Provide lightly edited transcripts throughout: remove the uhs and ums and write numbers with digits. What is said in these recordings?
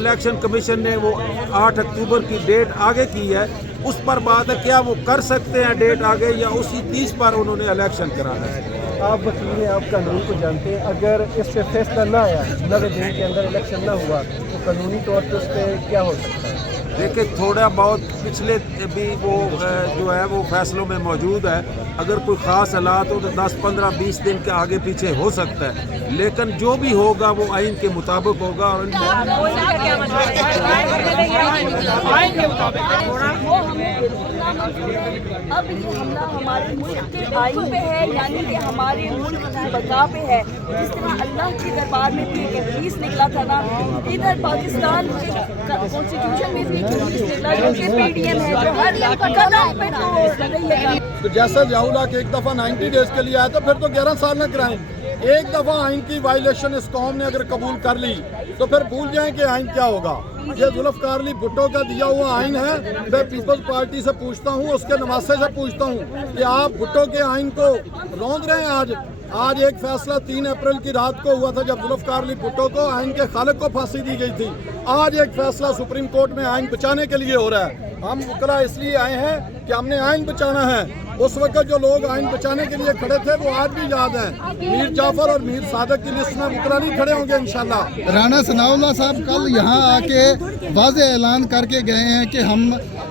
Election commission ने वो 8 अक्टूबर की डेट आगे की है, उस पर बात है क्या वो कर सकते हैं डेट आगे या उसी 30 पर उन्होंने इलेक्शन कराना है। आप वकील हैं, आप कानून को जानते हैं, अगर इस पे फैसला ना आया 90 दिन के अंदर इलेक्शन ना हुआ तो कानूनी तौर पर उस पर क्या हो सकता है? देखिए थोड़ा बहुत पिछले भी वो जो है वो फैसलों में मौजूद है, अगर कोई ख़ास हालात हो तो 10, 15, 20 दिन के आगे पीछे हो सकता है, लेकिन जो भी होगा वो आइन के मुताबिक होगा। और अब ये हमला हमारे मुल्क के आइन पे है, यानी कि हमारे मुल्क की बका पे है। जिस तरह अल्लाह के दरबार में भी एक हदीस निकला था ना, इधर पाकिस्तान कॉन्स्टिट्यूशन में भी एक हदीस निकला जो कि पीडीएम है, जो हर कदम पे तो जैसे ज़ियाउल्लाह के एक दफ़ा 90 डेज़ के लिए आया तो फिर तो 11 साल न कराएं। एक दफ़ा आइन की वायलेशन इस कौम ने अगर कबूल कर ली तो फिर भूल जाएं कि आइन क्या होगा। ये जुल्फ़िकार अली भुट्टो का दिया हुआ आइन है। मैं पीपल्स पार्टी से पूछता हूँ, उसके नवासे से पूछता हूँ कि आप भुट्टो के आइन को रौंद रहे हैं। आज एक फैसला 3 अप्रैल की रात को हुआ था जब जुल्फ़िकार अली भुट्टो को आइन के खालिक को फांसी दी गई थी। आज एक फैसला सुप्रीम कोर्ट में आइन बचाने के लिए हो रहा है। हम वकला इसलिए आए हैं कि हमने आइन बचाना है। उस वक्त जो लोग आइन बचाने के लिए खड़े थे वो आज भी याद हैं। मीर जाफर और मीर सादक की लिस्ट में वकला नहीं खड़े होंगे इंशाल्लाह। राणा सनाउल्लाह साहब कल यहाँ आके वाज़े ऐलान करके गए हैं कि हम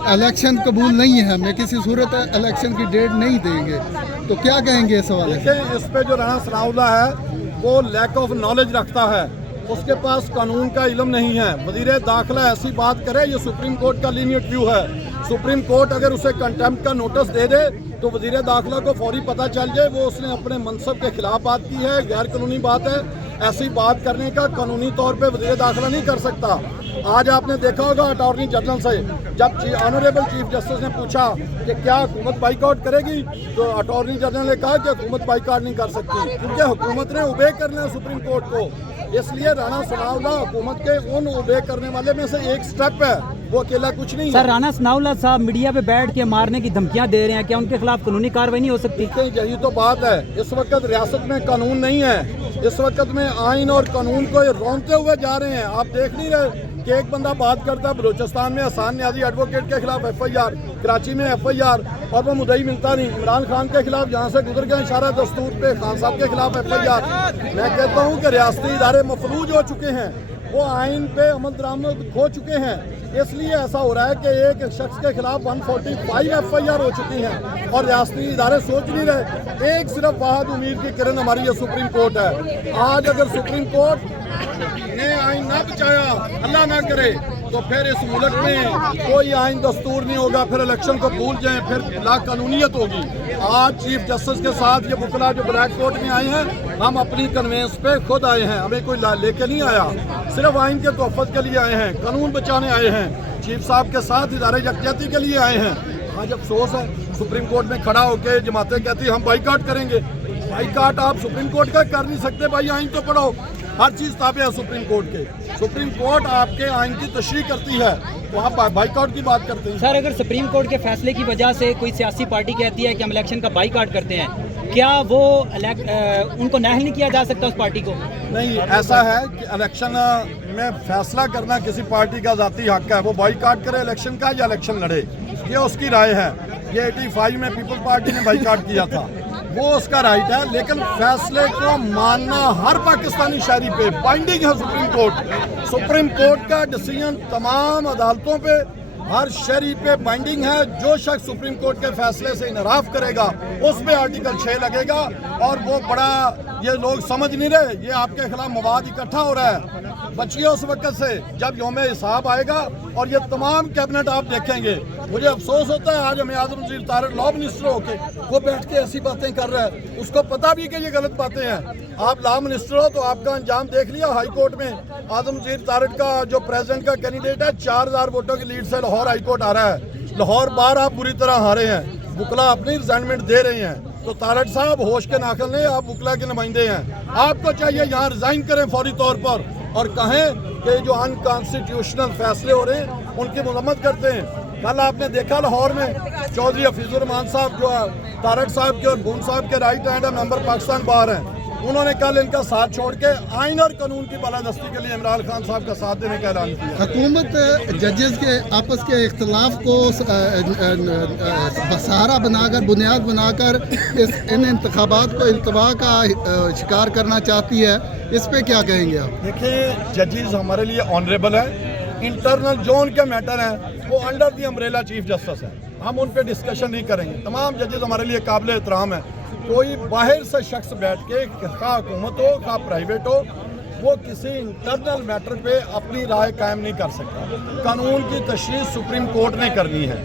इलेक्शन कबूल नहीं है, हमें किसी सूरत इलेक्शन की डेट नहीं देंगे, तो क्या कहेंगे इस हवाले से? देखिए इस पे जो राणा सनाउल्लाह है वो लैक ऑफ नॉलेज रखता है, उसके पास कानून का इल्म नहीं है। वज़ीर दाखिला ऐसी बात करे, ये सुप्रीम कोर्ट का लीनियंट व्यू है। सुप्रीम कोर्ट अगर उसे कंटेम्प्ट का नोटिस दे दे तो वज़ीर दाखिला को फौरी पता चल जाए वो उसने अपने मनसब के खिलाफ बात की है, गैर कानूनी बात है। ऐसी बात करने का कानूनी तौर पे वज़ीर दाखिला नहीं कर सकता। आज आपने देखा होगा अटॉर्नी जनरल से जब ऑनरेबल चीफ जस्टिस ने पूछा कि क्या हुकूमत बाइकआउट करेगी तो अटॉर्नी जनरल ने कहा कि हुकूमत बाइकआउट नहीं कर सकती, क्योंकि हुकूमत ने ओबे करना है सुप्रीम कोर्ट को। इसलिए राणा सनाउल्लाह हुकूमत के उन ओबे करने वाले में से एक स्टेप है, वो अकेला कुछ नहीं है। सर राणा सनाउल्लाह साहब मीडिया पे बैठ के मारने की धमकियां दे रहे हैं, क्या उनके खिलाफ कानूनी कार्रवाई नहीं हो सकती? यही तो बात है, इस वक्त रियासत में कानून नहीं है। इस वक्त में आइन और कानून को ये रोनते हुए जा रहे हैं। आप देख नहीं रहे कि एक बंदा बात करता है बलूचिस्तान में हसन न्याजी एडवोकेट के खिलाफ FIR, कराची में FIR, और वो मुद्दई मिलता नहीं। इमरान खान के खिलाफ जहाँ से गुजर गया इशारा दस्तूर पे खान साहब के खिलाफ FIR। मैं कहता हूँ कि रियासती इदारे मफलूज हो चुके हैं, वो आइन पे अमल दरामद खो चुके हैं। इसलिए ऐसा हो रहा है कि एक शख्स के खिलाफ 145 FIR हो चुकी हैं और रियासती इदारे सोच नहीं रहे। एक सिर्फ वाहद उम्मीद की किरण हमारी ये सुप्रीम कोर्ट है। आज अगर सुप्रीम कोर्ट ने आइन ना बचाया, अल्लाह ना करे, तो फिर इस मुल्क में कोई आइन दस्तूर नहीं होगा, फिर इलेक्शन को भूल जाएं, फिर लाकानूनियत होगी। आज चीफ जस्टिस के साथ ये वकला जो ब्लैक कोर्ट में आए हैं, हम अपनी कन्वेंस पे खुद आए हैं, हमें कोई लेके नहीं आया, सिर्फ आइन के तोहफत के लिए आए हैं, कानून बचाने आए हैं, चीफ साहब के साथ इदारे यकजहती के लिए आए हैं। आज अफसोस है सुप्रीम कोर्ट में खड़ा होकर जमातें कहती हम बाइकआउट करेंगे। बाइकआउट आप सुप्रीम कोर्ट का कर नहीं सकते भाई, आइन तो पढ़ो, हर चीज़ ताबे है सुप्रीम कोर्ट के। सुप्रीम कोर्ट आपके आइन की तशरीह करती है, तो आप बाइकआउट की बात करते हैं। सर अगर सुप्रीम कोर्ट के फैसले की वजह से कोई सियासी पार्टी कहती है कि हम इलेक्शन का बाइकआउट करते हैं, क्या वो उनको नाअहल नहीं किया जा सकता उस पार्टी को? नहीं, ऐसा है कि इलेक्शन में फैसला करना किसी पार्टी का ज़ाती हक है, वो बाइकआउट करे इलेक्शन का या इलेक्शन लड़े, ये उसकी राय है। ये 85 में पीपल्स पार्टी ने बाइकआउट किया था, वो उसका राइट है, लेकिन फैसले को मानना हर पाकिस्तानी शहरी पे बाइंडिंग है। सुप्रीम कोर्ट का डिसीजन तमाम अदालतों पे, हर शहरी पे बाइंडिंग है। जो शख्स सुप्रीम कोर्ट के फैसले से इनराफ करेगा उस पे आर्टिकल 6 लगेगा। और वो बड़ा ये लोग समझ नहीं रहे, ये आपके खिलाफ मवाद इकट्ठा हो रहा है। बचिए उस वक्त से जब यौम हिसाब आएगा और ये तमाम कैबिनेट आप देखेंगे। मुझे अफसोस होता है आज हमें आज़म वज़ीर तारिक लॉ मिनिस्टर होके वो बैठ के ऐसी बातें कर रहा है, उसको पता भी कि ये गलत बातें हैं। आप लॉ मिनिस्टर हो तो आपका अंजाम देख लिया। हाई कोर्ट में आज़म वज़ीर तारिक का जो प्रेसिडेंट का कैंडिडेट है 4000 वोटों की लीड से लाहौर हाई कोर्ट आ रहा है। लाहौर बार आप बुरी तरह हारे हैं, वकला अपनी रिजाइनमेंट दे रहे हैं। तो तारिक साहब होश के नाखिल नहीं, आप वकला के नुमाइंदे हैं, आपको चाहिए यहाँ रिजाइन करें फौरी तौर पर और कहें कि जो अनकॉन्स्टिट्यूशनल फैसले हो रहे हैं उनकी मजम्मत करते हैं। कल आपने देखा लाहौर में चौधरी हफीजुर रहमान साहब जो तारक साहब के और बून साहब के राइट हैंड मेंबर पाकिस्तान बार हैं, उन्होंने कल इनका साथ छोड़ के आइन और कानून की बालादस्ती के लिए इमरान खान साहब का साथ देने का ऐलान किया। हुकूमत जजेस के आपस के इख्तलाफ को बसारा बनाकर, बुनियाद बनाकर इन इंतखाबात को इल्तवा का शिकार करना चाहती है, इस पे क्या कहेंगे आप? देखिए, जजेस हमारे लिए ऑनरेबल है, इंटरनल जो उनके मैटर हैं वो under the umbrella chief justice है, हम उन पे डिस्कशन नहीं करेंगे। तमाम जजेस हमारे लिए काबिल एहतराम है। कोई बाहर से शख्स बैठ के, खा हुकूमत हो खा प्राइवेट हो, वो किसी इंटरनल मैटर पे अपनी राय कायम नहीं कर सकता। कानून की तशरीह सुप्रीम कोर्ट ने करनी है।